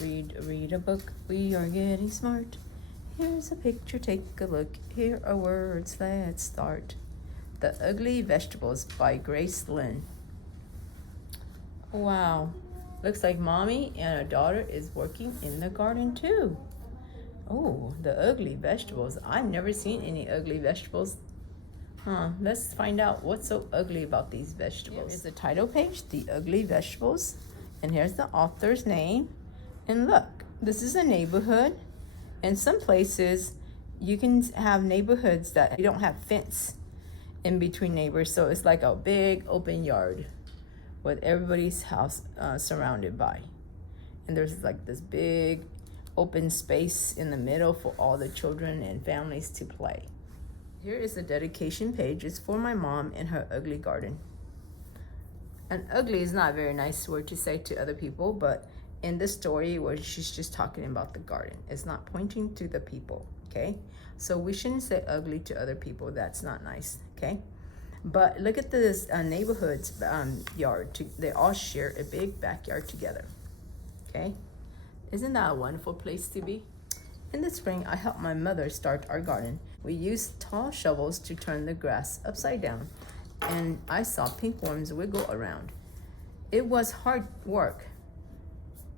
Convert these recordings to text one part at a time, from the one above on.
Read a book. We are getting smart. Here's a picture. Take a look. Here are words. Let's start. The Ugly Vegetables by Grace Lin. Wow. Looks like mommy and her daughter is working in the garden too. Oh, the ugly vegetables. I've never seen any ugly vegetables. Let's find out what's so ugly about these vegetables. Here's the title page, The Ugly Vegetables. And here's the author's name. And look, this is a neighborhood. In some places, you can have neighborhoods that you don't have fence in between neighbors. So it's like a big open yard with everybody's house surrounded by. And there's like this big open space in the middle for all the children and families to play. Here is the dedication page. It's for my mom in her ugly garden. And ugly is not a very nice word to say to other people, but in this story where she's just talking about the garden, it's not pointing to the people, okay? So we shouldn't say ugly to other people. That's not nice, okay? But look at this neighborhood's yard. They all share a big backyard together, okay? Isn't that a wonderful place to be? In the spring, I helped my mother start our garden. We used tall shovels to turn the grass upside down, and I saw pink worms wiggle around. It was hard work.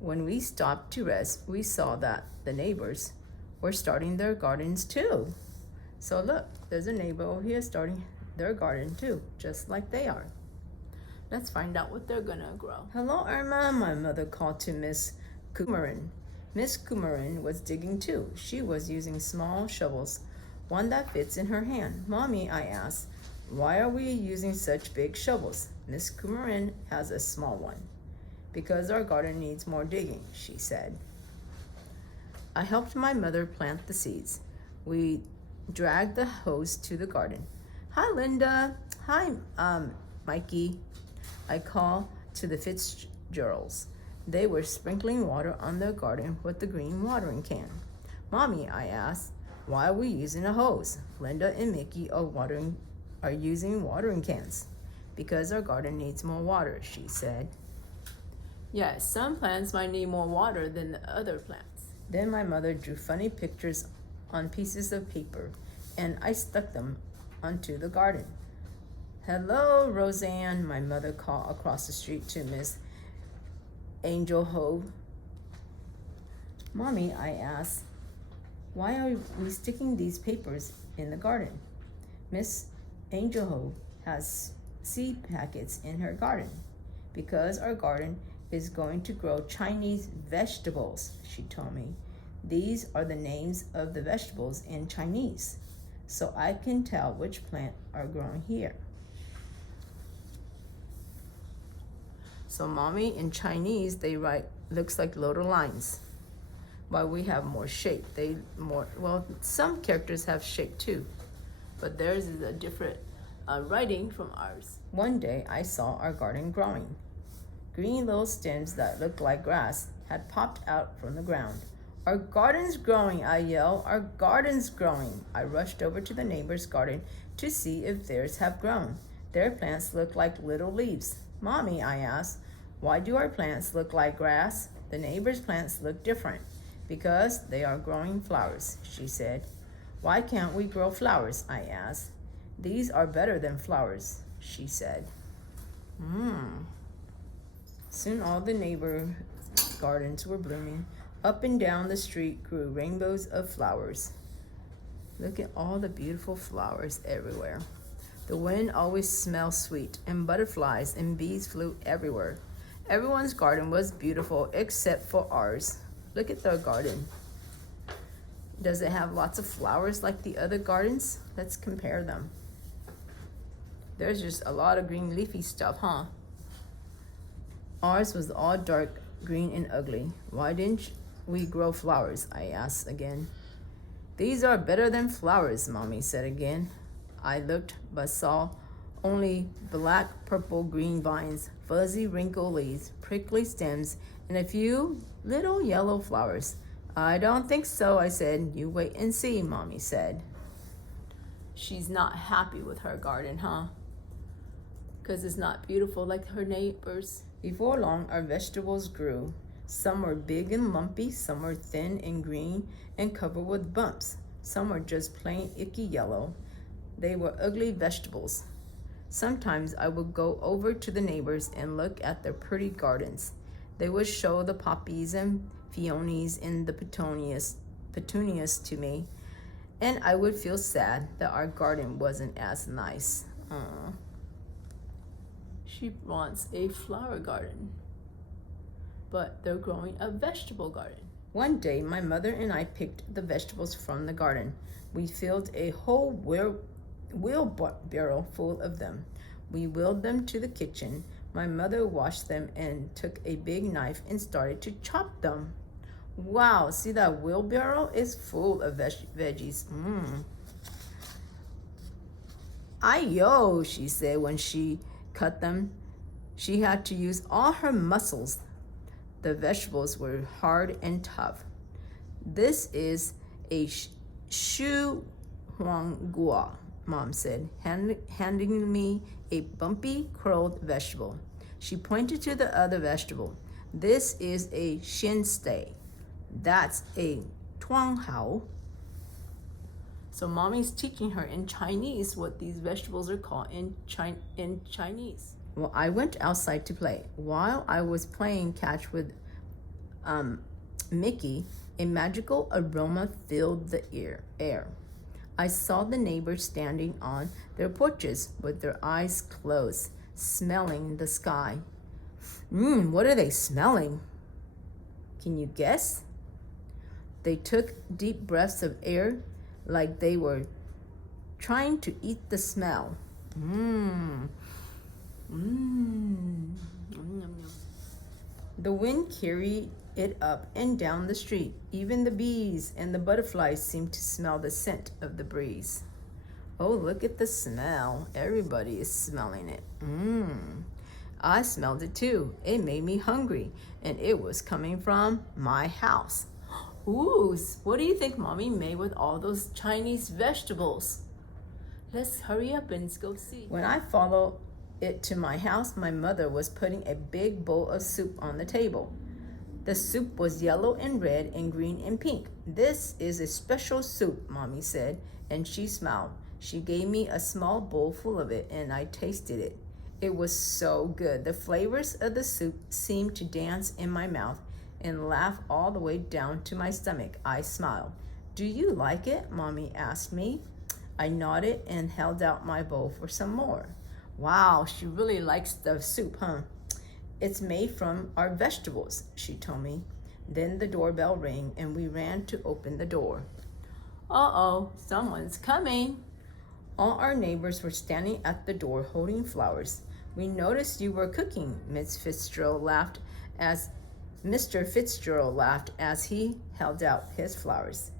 When we stopped to rest, we saw that the neighbors were starting their gardens too. So look, there's a neighbor over here starting their garden too, just like they are. Let's find out what they're gonna grow. Hello, Irma, my mother called to Miss Kumarin. Miss Kumarin was digging too. She was using small shovels, one that fits in her hand. Mommy, I asked, why are we using such big shovels? Miss Kumarin has a small one. Because our garden needs more digging, she said. I helped my mother plant the seeds. We dragged the hose to the garden. Hi, Linda. Hi, Mikey. I called to the Fitzgeralds. They were sprinkling water on their garden with the green watering can. Mommy, I asked, why are we using a hose? Linda and Mickey are using watering cans. Because our garden needs more water, she said. Yes, some plants might need more water than the other plants. Then my mother drew funny pictures on pieces of paper, and I stuck them onto the garden. Hello, Roseanne, my mother called across the street to Miss Angel Hove. Mommy, I asked, why are we sticking these papers in the garden? Miss Angel Hove has seed packets in her garden because our garden is going to grow Chinese vegetables, she told me. These are the names of the vegetables in Chinese, so I can tell which plant are growing here. So mommy, in Chinese, they write, looks like little lines. While we have more shape, some characters have shape too, but theirs is a different writing from ours. One day I saw our garden growing. Green little stems that looked like grass had popped out from the ground. Our garden's growing, I yelled. Our garden's growing. I rushed over to the neighbor's garden to see if theirs have grown. Their plants looked like little leaves. Mommy, I asked, why do our plants look like grass? The neighbor's plants look different. Because they are growing flowers, she said. Why can't we grow flowers? I asked. These are better than flowers, she said. Soon all the neighbor gardens were blooming. Up and down the street grew rainbows of flowers. Look at all the beautiful flowers everywhere. The wind always smelled sweet, and butterflies and bees flew everywhere. Everyone's garden was beautiful except for ours. Look at their garden. Does it have lots of flowers like the other gardens? Let's compare them. There's just a lot of green leafy stuff, huh? Ours was all dark green and ugly. Why didn't we grow flowers? I asked again. These are better than flowers, Mommy said again. I looked but saw only black, purple, green vines, fuzzy, wrinkled leaves, prickly stems, and a few little yellow flowers. I don't think so, I said. You wait and see, Mommy said. She's not happy with her garden, huh? Because it's not beautiful like her neighbors. Before long, our vegetables grew. Some were big and lumpy, some were thin and green and covered with bumps. Some were just plain icky yellow. They were ugly vegetables. Sometimes I would go over to the neighbors and look at their pretty gardens. They would show the poppies and peonies and the petunias to me, and I would feel sad that our garden wasn't as nice. Aww. She wants a flower garden, but they're growing a vegetable garden. One day, my mother and I picked the vegetables from the garden. We filled a whole wheelbarrow full of them. We wheeled them to the kitchen. My mother washed them and took a big knife and started to chop them. Wow, see that wheelbarrow is full of veggies. Ay-yo, she said when she cut them. She had to use all her muscles. The vegetables were hard and tough. This is a shu huang gua, Mom said, handing me a bumpy, curled vegetable. She pointed to the other vegetable. This is a shinstei. That's a tuanghao. So Mommy's teaching her in Chinese what these vegetables are called in Chinese. Well, I went outside to play. While I was playing catch with Mickey, a magical aroma filled the air. I saw the neighbors standing on their porches with their eyes closed, smelling the sky. What are they smelling? Can you guess? They took deep breaths of air like they were trying to eat the smell. The wind carried it up and down the street. Even the bees and the butterflies seemed to smell the scent of the breeze. Oh, look at the smell. Everybody is smelling it. I smelled it too. It made me hungry, and it was coming from my house. Ooh, what do you think Mommy made with all those Chinese vegetables? Let's hurry up and go see. When I followed it to my house, my mother was putting a big bowl of soup on the table. The soup was yellow and red and green and pink. This is a special soup, Mommy said, and she smiled. She gave me a small bowl full of it, and I tasted it. It was so good. The flavors of the soup seemed to dance in my mouth and laugh all the way down to my stomach. I smiled. Do you like it? Mommy asked me. I nodded and held out my bowl for some more. Wow, she really likes the soup, huh? It's made from our vegetables, she told me. Then the doorbell rang and we ran to open the door. Uh-oh, someone's coming. All our neighbors were standing at the door holding flowers. We noticed you were cooking, Mr. Fitzgerald laughed as he held out his flowers.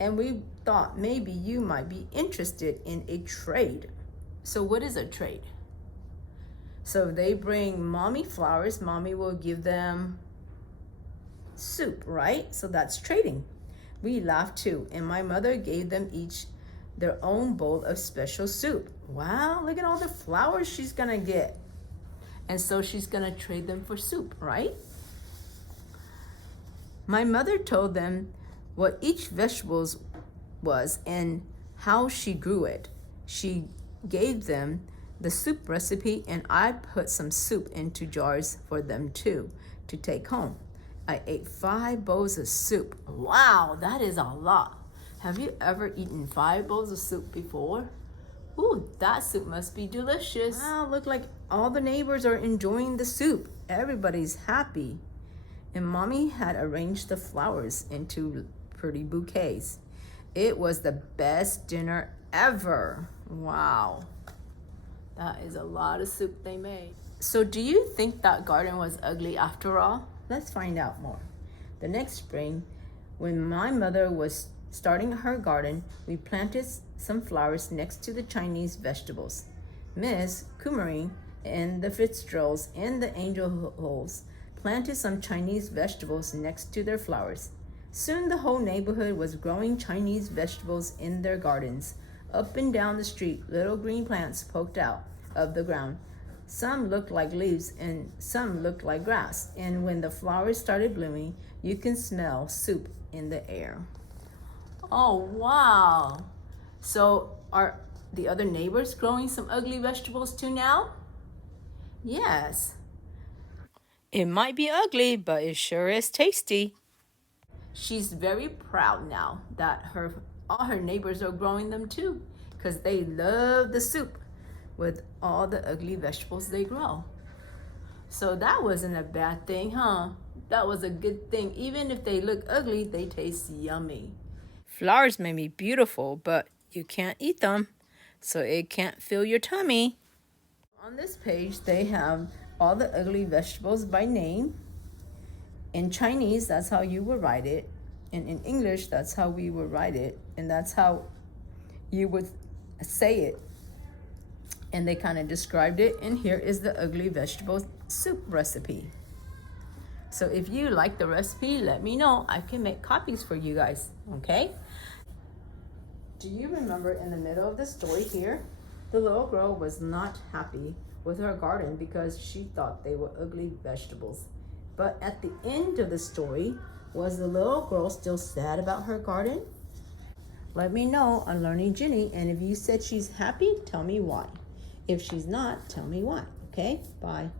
And we thought maybe you might be interested in a trade. So what is a trade? So they bring Mommy flowers, Mommy will give them soup, right? So that's trading. We laughed too, and my mother gave them each their own bowl of special soup. Wow, look at all the flowers she's gonna get. And so she's gonna trade them for soup, right? My mother told them what each vegetable was and how she grew it. She gave them the soup recipe, and I put some soup into jars for them too to take home. I ate 5 bowls of soup. Wow, that is a lot. Have you ever eaten 5 bowls of soup before? Ooh, that soup must be delicious. Wow, look like all the neighbors are enjoying the soup. Everybody's happy. And Mommy had arranged the flowers into pretty bouquets. It was the best dinner ever. Wow. That is a lot of soup they made. So do you think that garden was ugly after all? Let's find out more. The next spring, when my mother was starting her garden, we planted some flowers next to the Chinese vegetables. Miss Coumarin and the Fitzgeralds and the Angelos planted some Chinese vegetables next to their flowers. Soon the whole neighborhood was growing Chinese vegetables in their gardens. Up and down the street, little green plants poked out of the ground. Some looked like leaves and some looked like grass. And when the flowers started blooming, you can smell soup in the air. Oh, wow. So are the other neighbors growing some ugly vegetables too now? Yes. It might be ugly, but it sure is tasty. She's very proud now that all her neighbors are growing them too, because they love the soup with all the ugly vegetables they grow. So that wasn't a bad thing, huh? That was a good thing. Even if they look ugly, they taste yummy. Flowers may be beautiful, but you can't eat them, so it can't fill your tummy. On this page, they have all the ugly vegetables by name. In Chinese, that's how you would write it. And in English, that's how we would write it. And that's how you would say it. And they kind of described it. And here is the ugly vegetable soup recipe. So if you like the recipe, let me know. I can make copies for you guys, okay? Do you remember in the middle of the story here, the little girl was not happy with her garden because she thought they were ugly vegetables. But at the end of the story, was the little girl still sad about her garden? Let me know on Learning Jenny, and if you said she's happy, tell me why. If she's not, tell me why, okay? Bye.